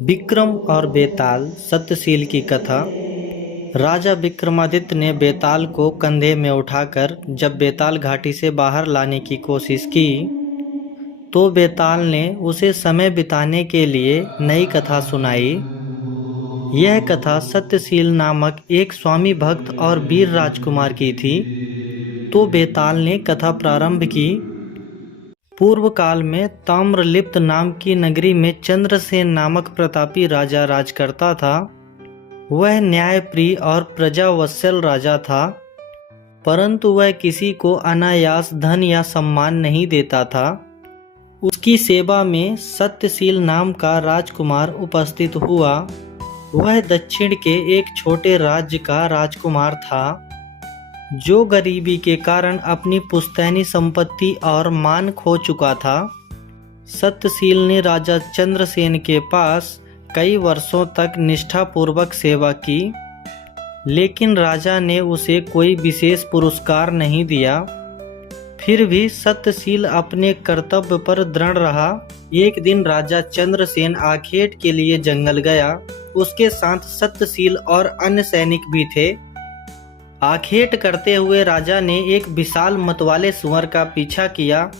विक्रम और बेताल सत्यशील की कथा। राजा विक्रमादित्य ने बेताल को कंधे में उठाकर जब बेताल घाटी से बाहर लाने की कोशिश की तो बेताल ने उसे समय बिताने के लिए नई कथा सुनाई। यह कथा सत्यशील नामक एक स्वामी भक्त और वीर राजकुमार की थी। तो बेताल ने कथा प्रारंभ की। पूर्व काल में ताम्रलिप्त नाम की नगरी में चंद्रसेन नामक प्रतापी राजा राज करता था। वह न्यायप्रिय और प्रजावत्सल राजा था, परंतु वह किसी को अनायास धन या सम्मान नहीं देता था। उसकी सेवा में सत्यशील नाम का राजकुमार उपस्थित हुआ। वह दक्षिण के एक छोटे राज्य का राजकुमार था, जो गरीबी के कारण अपनी पुश्तैनी संपत्ति और मान खो चुका था। सत्यशील ने राजा चंद्रसेन के पास कई वर्षों तक निष्ठापूर्वक सेवा की, लेकिन राजा ने उसे कोई विशेष पुरस्कार नहीं दिया। फिर भी सत्यशील अपने कर्तव्य पर दृढ़ रहा। एक दिन राजा चंद्रसेन आखेट के लिए जंगल गया। उसके साथ सत्यशील और अन्य सैनिक भी थे। आखेट करते हुए राजा ने एक विशाल मतवाले सुअर का पीछा किया।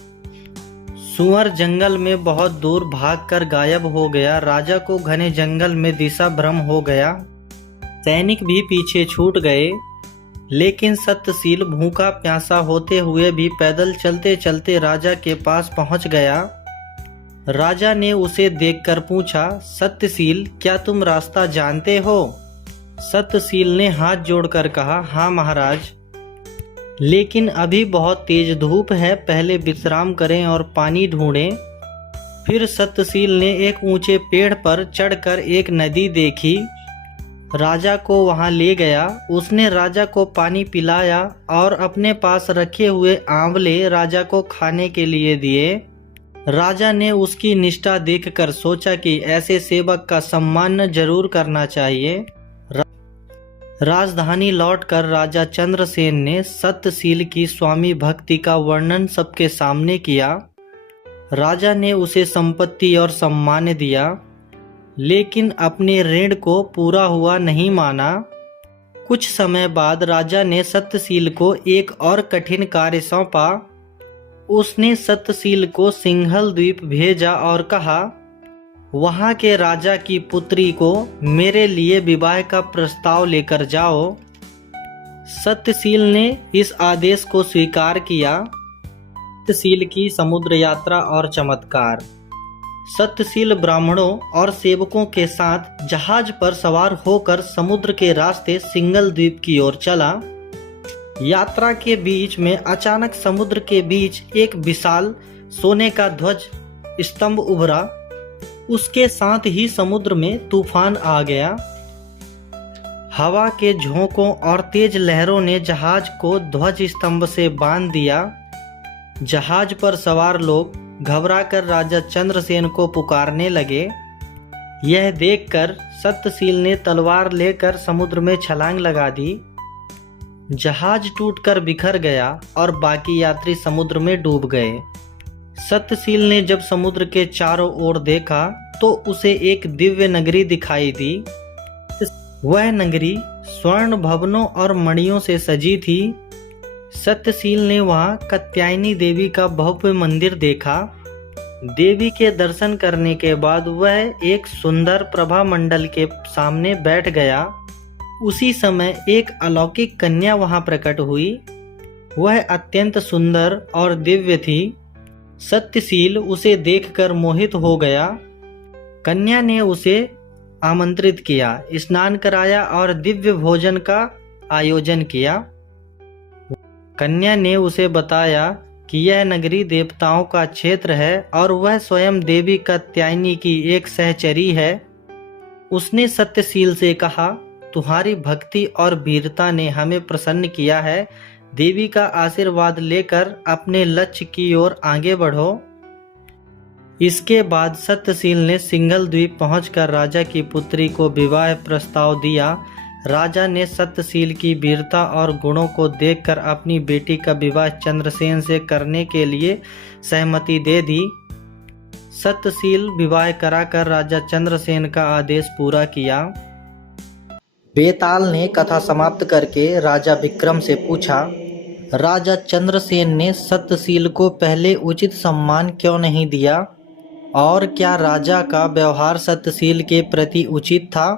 सुअर जंगल में बहुत दूर भागकर गायब हो गया। राजा को घने जंगल में दिशा भ्रम हो गया। सैनिक भी पीछे छूट गए, लेकिन सत्यशील भूखा प्यासा होते हुए भी पैदल चलते चलते राजा के पास पहुंच गया। राजा ने उसे देखकर पूछा, सत्यशील, क्या तुम रास्ता जानते हो? सत्यशील ने हाथ जोड़कर कहा, हाँ महाराज, लेकिन अभी बहुत तेज धूप है, पहले विश्राम करें और पानी ढूंढें। फिर सत्यशील ने एक ऊंचे पेड़ पर चढ़कर एक नदी देखी। राजा को वहां ले गया। उसने राजा को पानी पिलाया और अपने पास रखे हुए आंवले राजा को खाने के लिए दिए। राजा ने उसकी निष्ठा देखकर सोचा कि ऐसे सेवक का सम्मान जरूर करना चाहिए। राजधानी लौटकर राजा चंद्रसेन ने सत्यशील की स्वामी भक्ति का वर्णन सबके सामने किया। राजा ने उसे संपत्ति और सम्मान दिया, लेकिन अपने ऋण को पूरा हुआ नहीं माना। कुछ समय बाद राजा ने सत्यशील को एक और कठिन कार्य सौंपा। उसने सत्यशील को सिंहल द्वीप भेजा और कहा, वहां के राजा की पुत्री को मेरे लिए विवाह का प्रस्ताव लेकर जाओ। सत्यशील ने इस आदेश को स्वीकार किया। सत्यशील की समुद्र यात्रा और चमत्कार। सत्यशील ब्राह्मणों और सेवकों के साथ जहाज पर सवार होकर समुद्र के रास्ते सिंघल द्वीप की ओर चला। यात्रा के बीच में अचानक समुद्र के बीच एक विशाल सोने का ध्वज स्तंभ उभरा। उसके साथ ही समुद्र में तूफान आ गया। हवा के झोंकों और तेज लहरों ने जहाज को ध्वज स्तंभ से बांध दिया। जहाज पर सवार लोग घबराकर राजा चंद्रसेन को पुकारने लगे। यह देखकर सत्यशील ने तलवार लेकर समुद्र में छलांग लगा दी। जहाज टूटकर बिखर गया और बाकी यात्री समुद्र में डूब गए। सत्यशील ने जब समुद्र के चारों ओर देखा तो उसे एक दिव्य नगरी दिखाई दी। वह नगरी स्वर्ण भवनों और मणियों से सजी थी। सत्यशील ने वहां कात्यायनी देवी का भव्य मंदिर देखा। देवी के दर्शन करने के बाद वह एक सुंदर प्रभा मंडल के सामने बैठ गया। उसी समय एक अलौकिक कन्या वहां प्रकट हुई। वह अत्यंत सुंदर और दिव्य थी। सत्यशील उसे देखकर मोहित हो गया। कन्या ने उसे आमंत्रित किया, स्नान कराया और दिव्य भोजन का आयोजन किया। कन्या ने उसे बताया कि यह नगरी देवताओं का क्षेत्र है और वह स्वयं देवी कात्यायनी की एक सहचरी है। उसने सत्यशील से कहा, तुम्हारी भक्ति और वीरता ने हमें प्रसन्न किया है। देवी का आशीर्वाद लेकर अपने लक्ष्य की ओर आगे बढ़ो। इसके बाद सत्यशील ने सिंघल द्वीप पहुंचकर राजा की पुत्री को विवाह प्रस्ताव दिया। राजा ने सत्यशील की वीरता और गुणों को देखकर अपनी बेटी का विवाह चंद्रसेन से करने के लिए सहमति दे दी। सत्यशील विवाह कराकर राजा चंद्रसेन का आदेश पूरा किया। बेताल ने कथा समाप्त करके राजा विक्रम से पूछा, राजा चंद्रसेन ने सत्यशील को पहले उचित सम्मान क्यों नहीं दिया और क्या राजा का व्यवहार सत्यशील के प्रति उचित था?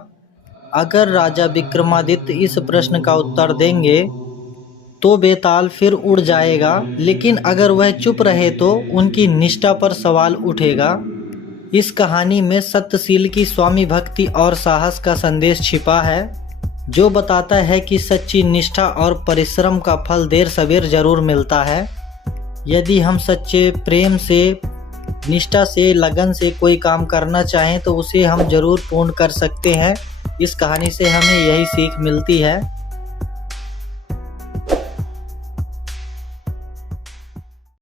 अगर राजा विक्रमादित्य इस प्रश्न का उत्तर देंगे तो बेताल फिर उड़ जाएगा, लेकिन अगर वह चुप रहे तो उनकी निष्ठा पर सवाल उठेगा। इस कहानी में सत्यशील की स्वामी भक्ति और साहस का संदेश छिपा है, जो बताता है कि सच्ची निष्ठा और परिश्रम का फल देर सवेर जरूर मिलता है। यदि हम सच्चे प्रेम से, निष्ठा से, लगन से कोई काम करना चाहें तो उसे हम जरूर पूर्ण कर सकते हैं। इस कहानी से हमें यही सीख मिलती है।